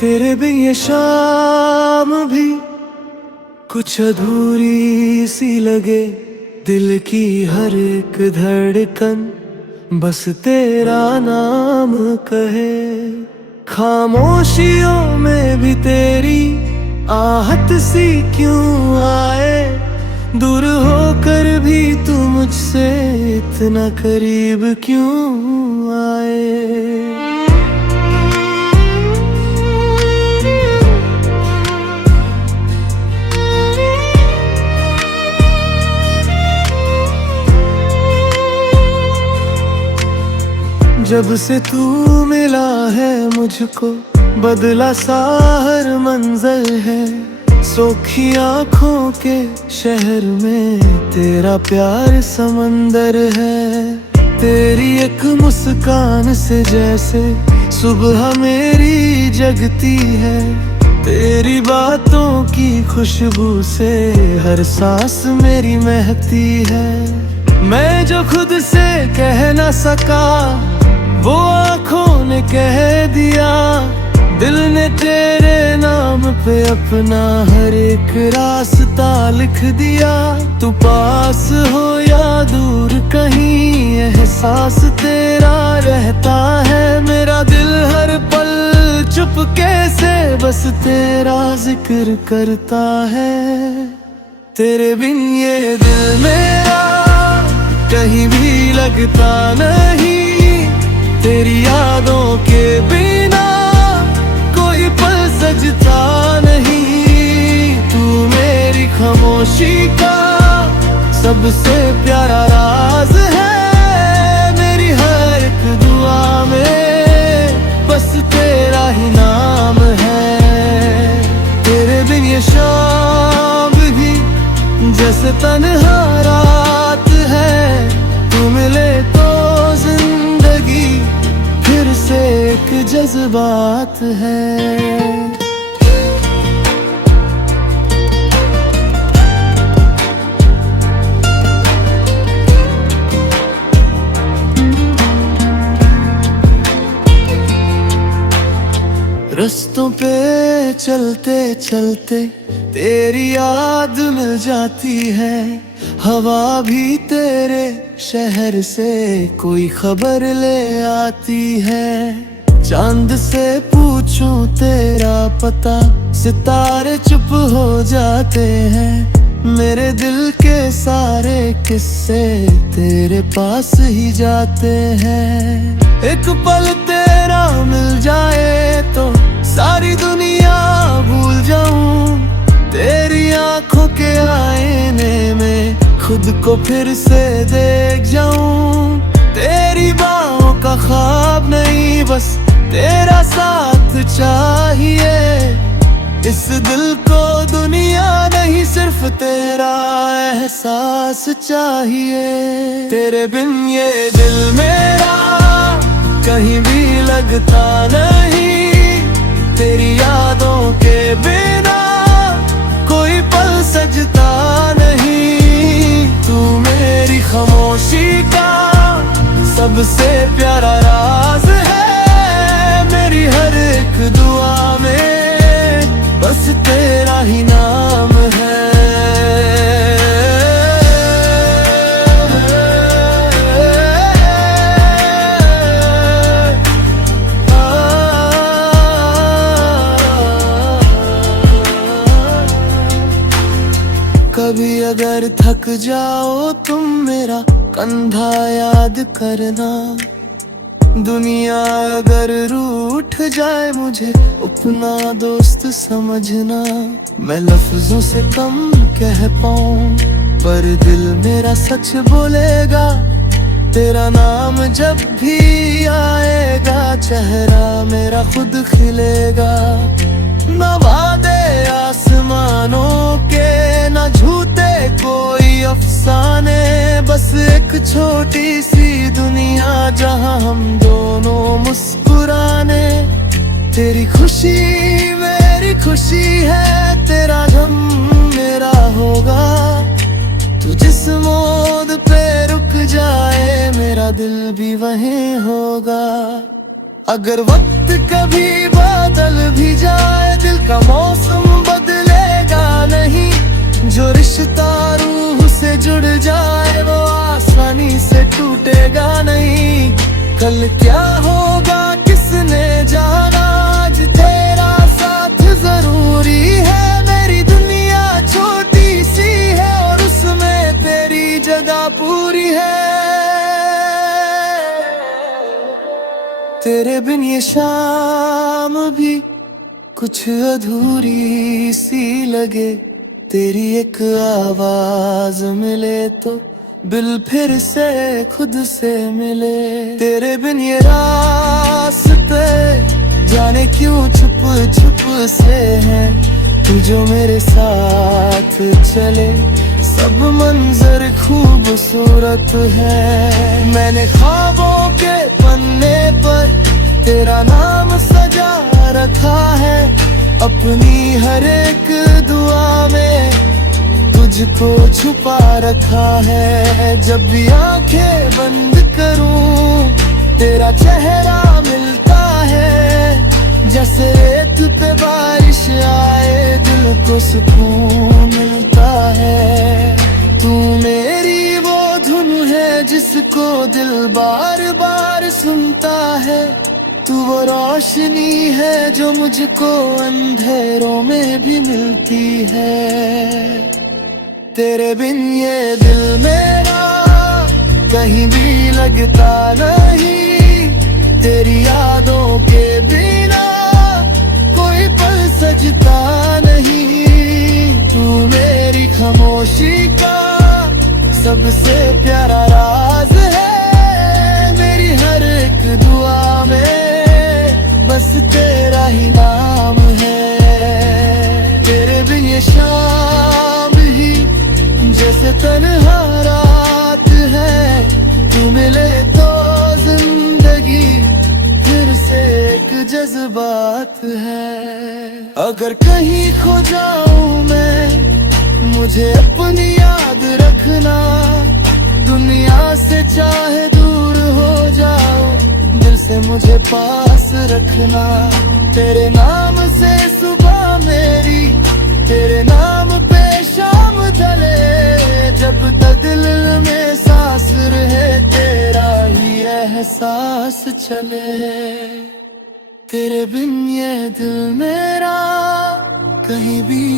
तेरे बिन ये शाम भी कुछ अधूरी सी लगे। दिल की हर एक धड़कन बस तेरा नाम कहे। खामोशियों में भी तेरी आहट सी क्यों आए। दूर होकर भी तू मुझसे इतना करीब क्यों आए। जब से तू मिला है मुझको बदला सा हर मंजर है। सोखी आँखों के शहर में तेरा प्यार समंदर है। तेरी एक मुस्कान से जैसे सुबह मेरी जगती है। तेरी बातों की खुशबू से हर सांस मेरी महकती है। मैं जो खुद से कह न सका वो आँखों ने कह दिया। दिल ने तेरे नाम पे अपना हर एक रास्ता लिख दिया। तू पास हो या दूर कहीं एहसास तेरा रहता है। मेरा दिल हर पल चुपके से बस तेरा जिक्र करता है। तेरे बिन ये दिल मेरा कहीं भी लगता नहीं। तेरी यादों के बिना कोई पल सजता नहीं। तू मेरी खामोशी का सबसे प्यारा राज है। मेरी हर एक दुआ में बस तेरा ही नाम है। तेरे बिन ये शाम भी जैसे तन्हा रात है। तू मिले तो जिंदगी फिर से एक जज्बात है। रस्तों पे चलते चलते तेरी याद मिल जाती है। हवा भी तेरे शहर से कोई खबर ले आती है। चांद से पूछूं तेरा पता सितारे चुप हो जाते हैं। मेरे दिल के सारे किस्से तेरे पास ही जाते हैं। एक पल तेरा मिल जाए तो सारी दुनिया भूल जाऊं। तेरी आंखों के आईने में खुद को फिर से देख जाऊं। तेरी बाहों का ख्वाब नहीं बस तेरा साथ चाहिए। इस दिल को दुनिया नहीं सिर्फ तेरा एहसास चाहिए। तेरे बिन ये दिल मेरा कहीं भी लगता नहीं। तेरी यादों के बिना कोई पल सजता नहीं। तू मेरी खामोशी का सबसे प्यारा राज है। मेरी हर एक दुआ में बस तेरा ही नाम है। कभी अगर थक जाओ तुम मेरा कंधा याद करना। दुनिया अगर रूठ जाए मुझे अपना दोस्त समझना। मैं लफ्जों से कम कह पाऊं पर दिल मेरा सच बोलेगा। तेरा नाम जब भी आएगा चेहरा मेरा खुद खिलेगा। न वादे आसमानों के न झूठे कोई अफसाने। बस एक छोटी सी दुनिया जहां हम दोनों मुस्कुराने। तेरी खुशी मेरी खुशी है। तेरा गम मेरा होगा। तू जिस मोड़ पे रुक जाए मेरा दिल भी वहीं होगा। अगर वक्त कभी बदल भी जाए, दिल का मौसम बदलेगा नहीं। जो रिश्ता रूह से जुड़ जाए वो आसानी से टूटेगा नहीं। कल क्या होगा किसने जाना, आज तेरा साथ जरूरी है। मेरी दुनिया छोटी सी है और उसमें तेरी जगह पूरी है। तेरे बिन ये शाम भी कुछ अधूरी सी लगे। तेरी एक आवाज मिले तो दिल फिर से खुद से मिले। तेरे बिन ये रास्ते जाने क्यों छुप छुप से हैं। तू जो मेरे साथ चले सब मंजर खूबसूरत है। मैंने ख्वाबों के पन्ने पर तेरा नाम सजा रखा है। अपनी हर एक दुआ में तुझको छुपा रखा है। जब भी आंखें बंद करूं तेरा चेहरा मिलता है। जैसे रेत पे बारिश आए दिल को सुकून मिलता है। तू मेरी वो धुन है जिसको दिल बार बार सुनता है। तू वो रोशनी है जो मुझको अंधेरों में भी मिलती है। तेरे बिन ये दिल मेरा कहीं भी लगता नहीं। तेरी यादों के बिना कोई पल सजता नहीं। तू मेरी खामोशी का सबसे प्यारा राज है। मेरी हर एक दुआ में बस तेरा ही नाम है। तेरे बिन ये शाम ही जैसे तन्हा रात है। तू मिले तो जिंदगी फिर से एक जज्बात है। अगर कहीं खो जाऊं मैं मुझे अपनी याद रखना। दुनिया से चाहे दूर हो जाओ दिल से मुझे पास रखना। तेरे नाम से सुबह मेरी तेरे नाम पे शाम ढले। जब तक दिल में सांस रहे तेरा ही एहसास चले। तेरे बिन ये दिल मेरा कहीं भी